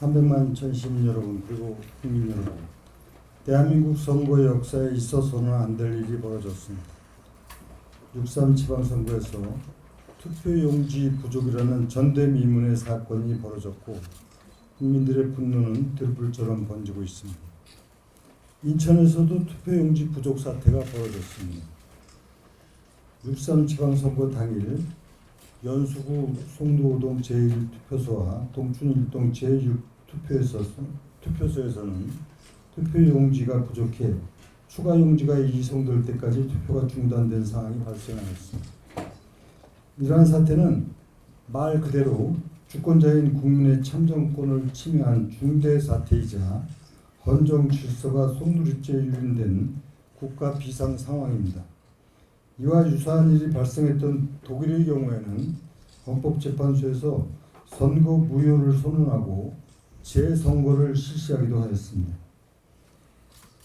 300만 전시민 여러분, 그리고 국민 여러분, 대한민국 선거 역사에 있어서는 안 될 일이 벌어졌습니다. 6.3 지방선거에서 투표용지 부족이라는 전대미문의 사건이 벌어졌고 국민들의 분노는 들불처럼 번지고 있습니다. 인천에서도 투표용지 부족 사태가 벌어졌습니다. 6.3 지방선거 당일 연수구 송도동 제1투표소와 동춘 1동 제6투표소에서는 투표용지가 부족해 추가 용지가 이송될 때까지 투표가 중단된 상황이 발생하였습니다. 이러한 사태는 말 그대로 주권자인 국민의 참정권을 침해한 중대 사태이자 헌정 질서가 송두리째 유린된 국가 비상 상황입니다. 이와 유사한 일이 발생했던 독일의 경우에는 헌법재판소에서 선거 무효를 선언하고 재선거를 실시하기도 하였습니다.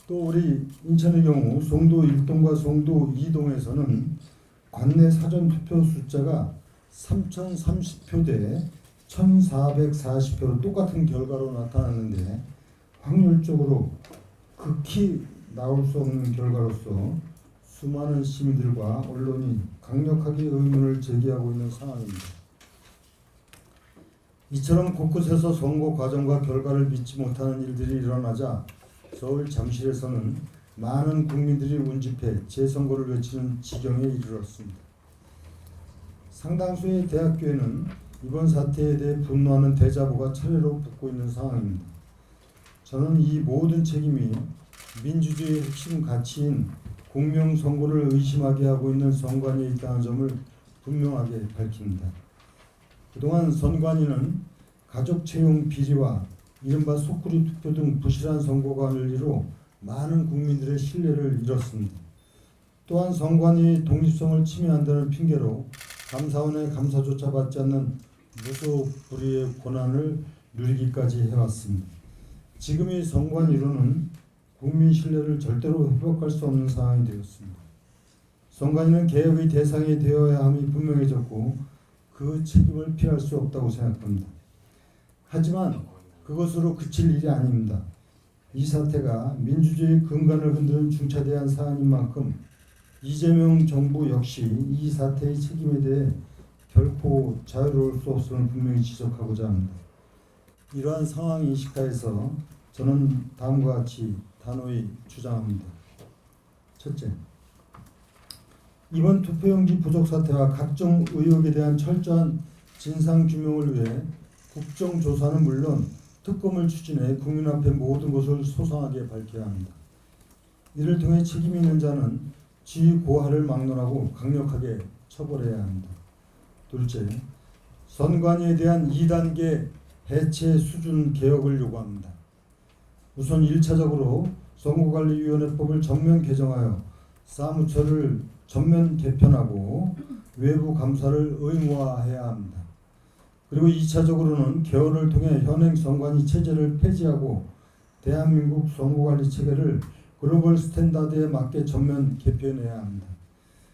또 우리 인천의 경우 송도 1동과 송도 2동에서는 관내 사전투표 숫자가 3030표 대 1440표로 똑같은 결과로 나타났는데 확률적으로 극히 나올 수 없는 결과로서 수많은 시민들과 언론이 강력하게 의문을 제기하고 있는 상황입니다. 이처럼 곳곳에서 선거 과정과 결과를 믿지 못하는 일들이 일어나자 서울 잠실에서는 많은 국민들이 운집해 재선거를 외치는 지경에 이르렀습니다. 상당수의 대학교에는 이번 사태에 대해 분노하는 대자보가 차례로 붙고 있는 상황입니다. 저는 이 모든 책임이 민주주의의 핵심 가치인 공명선거를 의심하게 하고 있는 선관위에 있다는 점을 분명하게 밝힙니다. 그동안 선관위는 가족 채용 비리와 이른바 속구리 투표 등 부실한 선거 관리로 많은 국민들의 신뢰를 잃었습니다. 또한 선관위의 독립성을 침해한다는 핑계로 감사원의 감사조차 받지 않는 무소불위의 권한을 누리기까지 해왔습니다. 지금의 선관위로는 국민 신뢰를 절대로 회복할 수 없는 상황이 되었습니다. 선관위는 개혁의 대상이 되어야 함이 분명해졌고 그 책임을 피할 수 없다고 생각합니다. 하지만 그것으로 그칠 일이 아닙니다. 이 사태가 민주주의 근간을 흔드는 중차대한 사안인 만큼 이재명 정부 역시 이 사태의 책임에 대해 결코 자유로울 수 없음을 분명히 지적하고자 합니다. 이러한 상황 인식하에서 저는 다음과 같이 단호히 주장합니다. 첫째, 이번 투표용지 부족 사태와 각종 의혹에 대한 철저한 진상규명을 위해 국정조사는 물론 특검을 추진해 국민 앞에 모든 것을 소상하게 밝혀야 합니다. 이를 통해 책임 있는 자는 지위 고하를 막론하고 강력하게 처벌해야 합니다. 둘째, 선관위에 대한 2단계 해체 수준 개혁을 요구합니다. 우선 1차적으로 선거관리위원회법을 전면 개정하여 사무처를 전면 개편하고 외부 감사를 의무화해야 합니다. 그리고 2차적으로는 개헌을 통해 현행 선관위 체제를 폐지하고 대한민국 선거관리 체계를 글로벌 스탠다드에 맞게 전면 개편해야 합니다.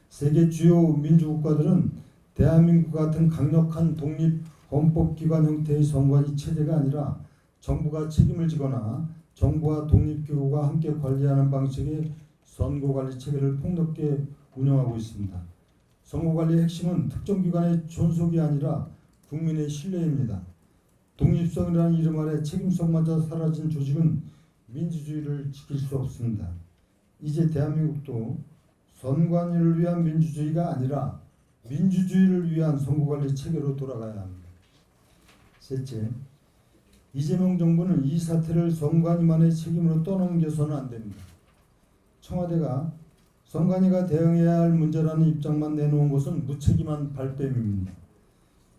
세계 주요 민주국가들은 대한민국 같은 강력한 독립 헌법기관 형태의 선관위 체제가 아니라 정부가 책임을 지거나 정부와 독립기구가 함께 관리하는 방식의 선거관리 체계를 폭넓게 운영하고 있습니다. 선거관리의 핵심은 특정 기관의 존속이 아니라 국민의 신뢰입니다. 독립성이라는 이름 아래 책임성마저 사라진 조직은 민주주의를 지킬 수 없습니다. 이제 대한민국도 선관위를 위한 민주주의가 아니라 민주주의를 위한 선거관리 체계로 돌아가야 합니다. 셋째, 이재명 정부는 이 사태를 선관위만의 책임으로 떠넘겨서는 안 됩니다. 청와대가 선관위가 대응해야 할 문제라는 입장만 내놓은 것은 무책임한 발뺌입니다.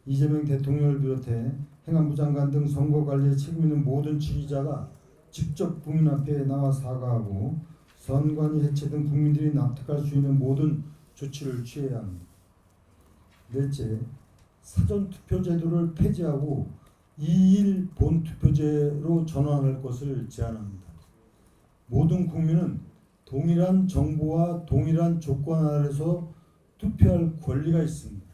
이재명 대통령을 비롯해 행안부 장관 등 선거관리에 책임 있는 모든 지휘자가 직접 국민 앞에 나와 사과하고 선관위 해체 등 국민들이 납득할 수 있는 모든 조치를 취해야 합니다. 넷째, 사전투표 제도를 폐지하고 2일 본투표제로 전환할 것을 제안합니다. 모든 국민은 동일한 정보와 동일한 조건 아래서 투표할 권리가 있습니다.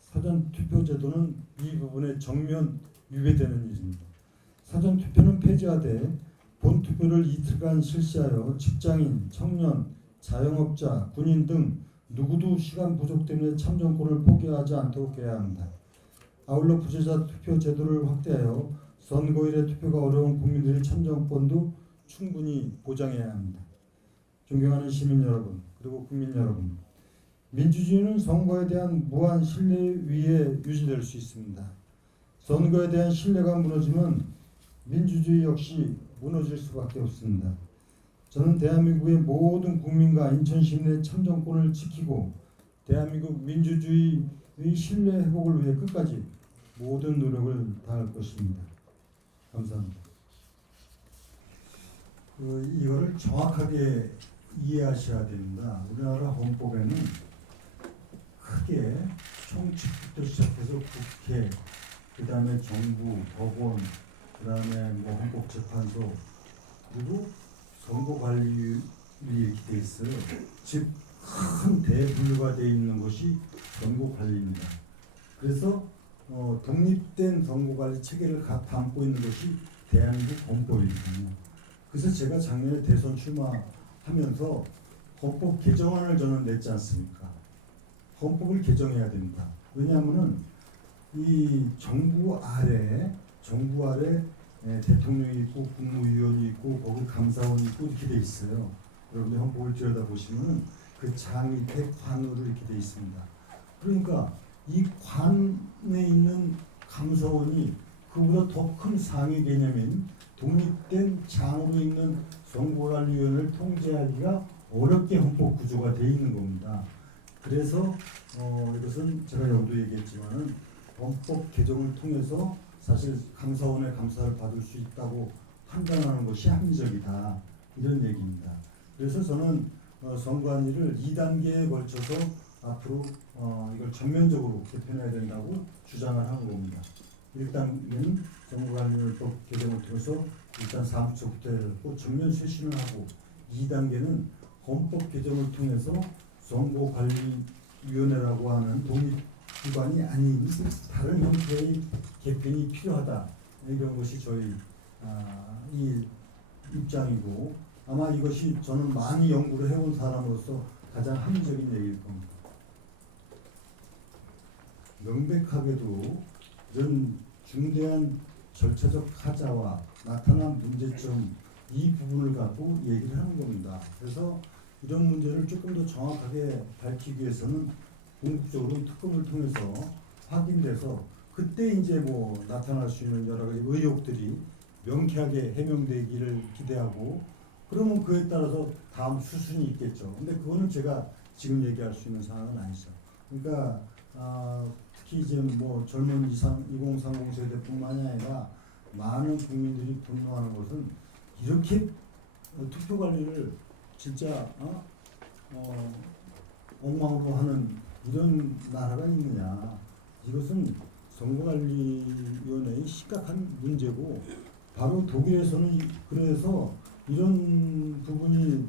사전투표 제도는 이 부분에 정면 위배되는 일입니다. 사전투표는 폐지하되 본투표를 이틀간 실시하여 직장인, 청년, 자영업자, 군인 등 누구도 시간 부족 때문에 참정권을 포기하지 않도록 해야 합니다. 아울러 부재자 투표 제도를 확대하여 선거일에 투표가 어려운 국민들의 참정권도 충분히 보장해야 합니다. 존경하는 시민 여러분, 그리고 국민 여러분, 민주주의는 선거에 대한 무한 신뢰 위에 유지될 수 있습니다. 선거에 대한 신뢰가 무너지면 민주주의 역시 무너질 수밖에 없습니다. 저는 대한민국의 모든 국민과 인천 시민의 참정권을 지키고 대한민국 민주주의의 신뢰 회복을 위해 끝까지 모든 노력을 다할 것입니다. 감사합니다. 이거를 정확하게 이해하셔야 됩니다. 우리나라 헌법에는 크게 총칙부터 시작해서 국회, 그 다음에 정부, 법원, 그 다음에 뭐 헌법재판소, 그리고 선거관리위 이렇게 돼 있어요. 즉 큰 대분류가 되어 있는 것이 선거관리입니다. 그래서 독립된 선거관리 체계를 담고 있는 것이 대한민국 헌법이거든요. 그래서 제가 작년에 대선 출마하면서 헌법 개정안을 저는 냈지 않습니까? 헌법을 개정해야 됩니다. 왜냐하면은 이 정부 아래 대통령이 있고 국무위원이 있고 거기 감사원이 있고 이렇게 돼 있어요. 여러분들 헌법을 들여다보시면 그 장 밑에 관으로 이렇게 돼 있습니다. 그러니까 이 관에 있는 감사원이 그보다 더 큰 상위 개념인 독립된 장으로 있는 선거관리위원회를 통제하기가 어렵게 헌법 구조가 돼 있는 겁니다. 그래서 이것은 제가 여기도 얘기했지만은 헌법 개정을 통해서 사실 감사원의 감사를 받을 수 있다고 판단하는 것이 합리적이다, 이런 얘기입니다. 그래서 저는 선관위를 2단계에 걸쳐서 앞으로 이걸 전면적으로 개편해야 된다고 주장을 하는 겁니다. 1단계는 선거관리법 개정을 통해서 일단 사무처부터 해서 전면 쇄신을 하고, 2단계는 헌법 개정을 통해서 선거관리위원회라고 하는 독립기관이 아닌 다른 형태의 개편이 필요하다, 이런 것이 저희 이 입장이고, 아마 이것이 저는 많이 연구를 해온 사람으로서 가장 합리적인 얘기일 겁니다. 명백하게도 이런 중대한 절차적 하자와 나타난 문제점, 이 부분을 갖고 얘기를 하는 겁니다. 그래서 이런 문제를 조금 더 정확하게 밝히기 위해서는 궁극적으로 특검을 통해서 확인돼서 그때 이제 뭐 나타날 수 있는 여러 가지 의혹들이 명쾌하게 해명되기를 기대하고, 그러면 그에 따라서 다음 수순이 있겠죠. 근데 그거는 제가 지금 얘기할 수 있는 상황은 아니죠. 그러니까 특히 이제 뭐 젊은 2030 세대뿐만이 아니라 많은 국민들이 분노하는 것은 이렇게 투표 관리를 진짜 엉망으로 하는 이런 나라가 있느냐. 이것은 선거관리위원회의 심각한 문제고, 바로 독일에서는 그래서 이런 부분이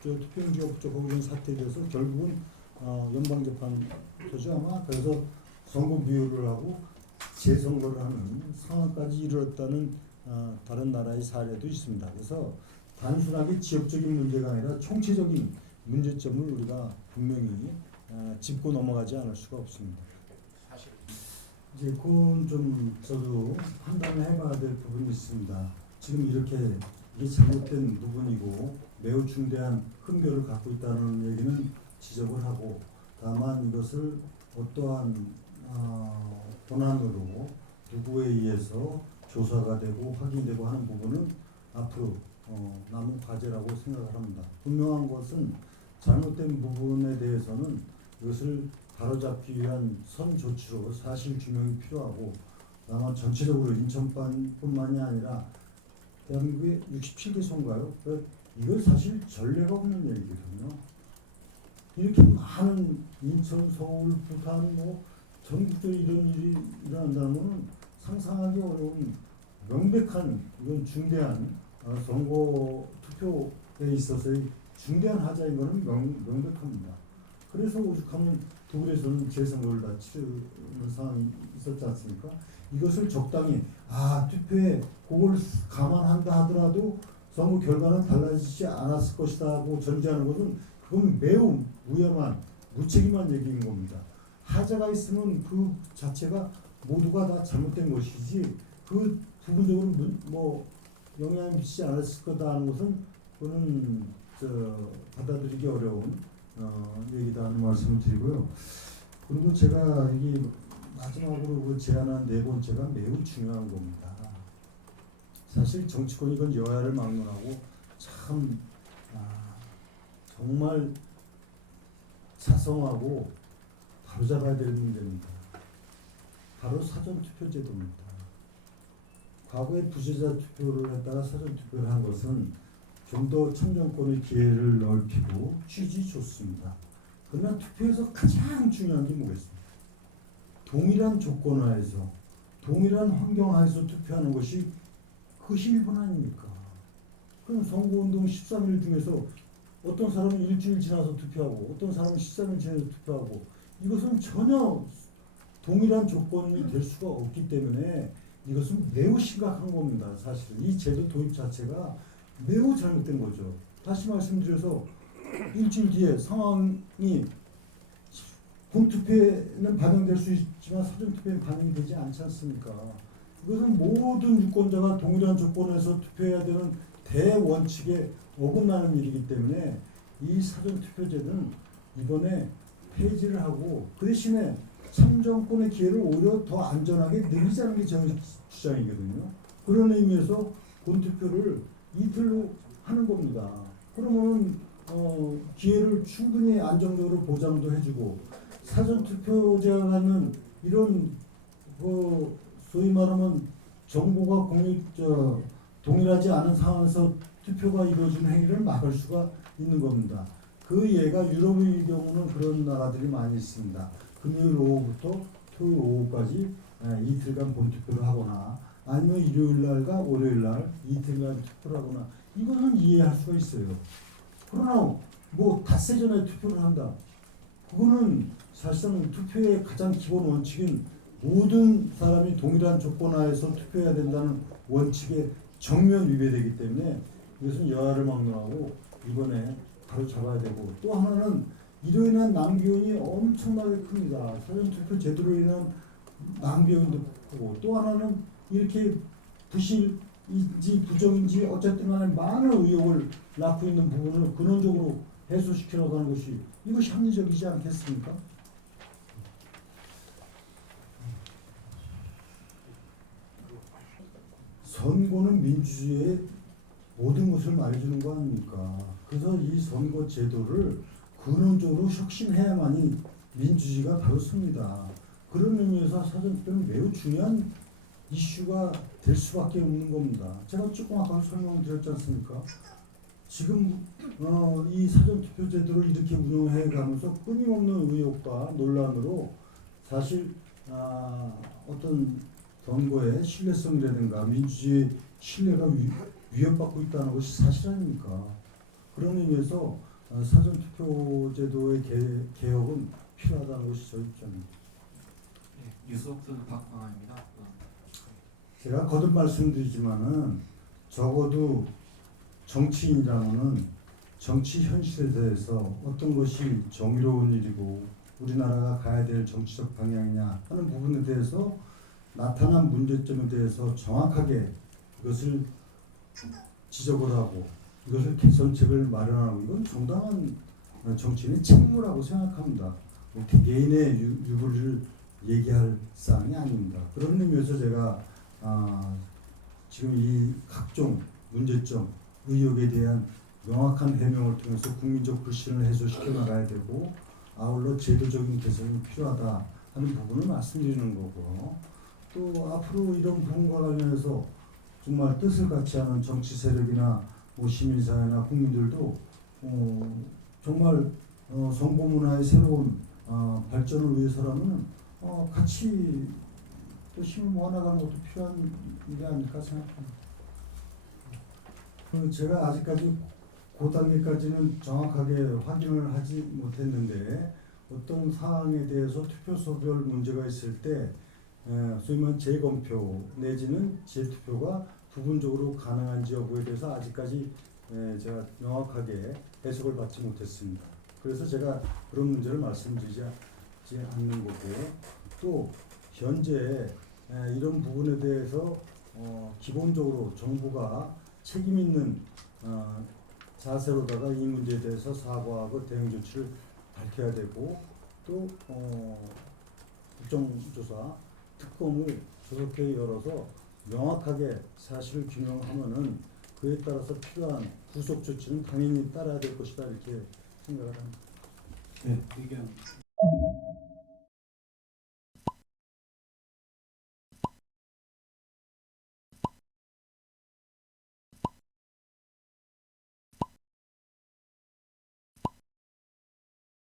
투표용지가 부족하고 이런 사태에 대해서 결국은 연방재판소죠 아마, 그래서 선거 비율을 하고 재선거를 하는 상황까지 이르렀다는 다른 나라의 사례도 있습니다. 그래서 단순하게 지역적인 문제가 아니라 총체적인 문제점을 우리가 분명히 짚고 넘어가지 않을 수가 없습니다. 사실 이제 그건 좀 저도 판단을 해봐야 될 부분이 있습니다. 지금 이렇게 이게 잘못된 부분이고 매우 중대한 흠결을 갖고 있다는 얘기는 지적을 하고, 다만 이것을 어떠한 권한으로 누구에 의해서 조사가 되고 확인되고 하는 부분은 앞으로 남은 과제라고 생각을 합니다. 분명한 것은 잘못된 부분에 대해서는 이것을 바로잡기 위한 선 조치로 사실 규명이 필요하고, 다만 전체적으로 인천뿐만이 아니라 대한민국의 67개 선거요. 이건 사실 전례가 없는 얘기거든요. 이렇게 많은 인천, 서울, 부산, 뭐 전국적으로 이런 일이 일어난다는 것은 상상하기 어려운 명백한, 이건 중대한 선거 투표에 있어서의 중대한 하자인 것은 명백합니다. 그래서 오죽하면 독일에서는 재선거를 다 치르는 상황이 있었지 않습니까? 이것을 적당히 투표에 그걸 감안한다 하더라도 선거 결과는 달라지지 않았을 것이다 하고 전제하는 것은 그건 매우 위험한 무책임한 얘기인 겁니다. 하자가 있으면 그 자체가 모두가 다 잘못된 것이지 그 부분적으로 뭐 영향을 미치지 않았을 거다 하는 것은 그거는 받아들이기 어려운 얘기다 하는 말씀을 드리고요. 그리고 제가 여기 마지막으로 그 제안한 네 번째가 매우 중요한 겁니다. 사실 정치권 이건 여야를 막론하고 참 정말 자성하고 바로잡아야 될 문제입니다. 바로 사전투표제도입니다. 과거에 부재자 투표를 했다가 사전투표를 한 것은 좀 더 참정권의 기회를 넓히고 취지 좋습니다. 그러나 투표에서 가장 중요한 게 뭐겠습니까? 동일한 조건 하에서 동일한 환경 하에서 투표하는 것이 그것이 일본 아닙니까? 그럼 선거운동 13일 중에서 어떤 사람은 일주일 지나서 투표하고 어떤 사람은 13일 지나서 투표하고 이것은 전혀 동일한 조건이 될 수가 없기 때문에 이것은 매우 심각한 겁니다. 사실 이 제도 도입 자체가 매우 잘못된 거죠. 다시 말씀드려서 일주일 뒤에 상황이 본투표에는 반영될 수 있지만 사전투표에는 반영이 되지 않지 않습니까? 이것은 모든 유권자가 동일한 조건에서 투표해야 되는 대원칙에 어긋나는 일이기 때문에 이 사전투표제는 이번에 폐지를 하고 그 대신에 참정권의 기회를 오히려 더 안전하게 늘리자는 게 제 주장이거든요. 그런 의미에서 본투표를 이틀로 하는 겁니다. 그러면은 기회를 충분히 안정적으로 보장도 해주고 사전투표제가 갖는 이런 소위 말하면 정보가 동일하지 않은 상황에서 투표가 이루어지는 행위를 막을 수가 있는 겁니다. 그 예가 유럽의 경우는 그런 나라들이 많이 있습니다. 금요일 오후부터 토요일 오후까지 이틀간 본투표를 하거나 아니면 일요일 날과 월요일 날 이틀간 투표를 하거나 이거는 이해할 수가 있어요. 그러나 뭐 닷새 전에 투표를 한다. 그거는 사실상 투표의 가장 기본 원칙인 모든 사람이 동일한 조건 하에서 투표해야 된다는 원칙에 정면 위배되기 때문에 이것은 여야를 막론하고 이번에 바로 잡아야 되고 또 하나는 이로 인한 낭비용이 엄청나게 큽니다. 사전투표 제도로 인한 낭비용도 크고 또 하나는 이렇게 부실인지 부정인지 어쨌든 간에 많은 의혹을 낳고 있는 부분을 근원적으로 해소시키려고 하는 것이 이것이 합리적이지 않겠습니까? 선거는 민주주의의 모든 것을 말해주는 거 아닙니까? 그래서 이 선거 제도를 근원적으로 혁신해야만이 민주주의가 바로 섭니다. 그런 의미에서 사전투표는 매우 중요한 이슈가 될 수밖에 없는 겁니다. 제가 조금 아까 설명드렸지 않습니까? 지금 이 사전투표 제도를 이렇게 운영해가면서 끊임없는 의혹과 논란으로 사실 어떤 선거의 신뢰성이라든가 민주주의 신뢰가 위협받고 있다는 것이 사실 아닙니까? 그런 의미에서 사전투표 제도의 개혁은 필요하다는 것이 저희 입장입니다. 네, 뉴스워크 박광아입니다. 제가 거듭 말씀드리지만은 적어도 정치인이라면은 정치 현실에 대해서 어떤 것이 정의로운 일이고 우리나라가 가야 될 정치적 방향이냐 하는 부분에 대해서 나타난 문제점에 대해서 정확하게 이것을 지적을 하고 이것을 개선책을 마련하고 이건 정당한 정치인의 책무라고 생각합니다. 뭐 개개인의 유불리를 얘기할 사항이 아닙니다. 그런 의미에서 제가 지금 이 각종 문제점, 의혹에 대한 명확한 해명을 통해서 국민적 불신을 해소시켜 나가야 되고 아울러 제도적인 개선이 필요하다 하는 부분을 말씀드리는 거고 또 앞으로 이런 부분과 관련해서 정말 뜻을 같이 하는 정치 세력이나 뭐 시민사회나 국민들도 정말 선거 문화의 새로운 발전을 위해서라면 같이 또 힘을 모아나가는 것도 필요한 일이 아닐까 생각합니다. 제가 아직까지 그 단계까지는 정확하게 확인을 하지 못했는데 어떤 사항에 대해서 투표소별 문제가 있을 때 소위 말하는 재검표 내지는 재투표가 부분적으로 가능한지 여부에 대해서 아직까지 제가 명확하게 해석을 받지 못했습니다. 그래서 제가 그런 문제를 말씀드리지 않는 거고, 또 현재 이런 부분에 대해서 기본적으로 정부가 책임 있는 자세로다가 이 문제에 대해서 사과하고 대응 조치를 밝혀야 되고, 또 국정조사 특검을 조속히 열어서 명확하게 사실을 규명하면은 그에 따라서 필요한 구속 조치는 당연히 따라야 될 것이다, 이렇게 생각을 합니다. 네, 의견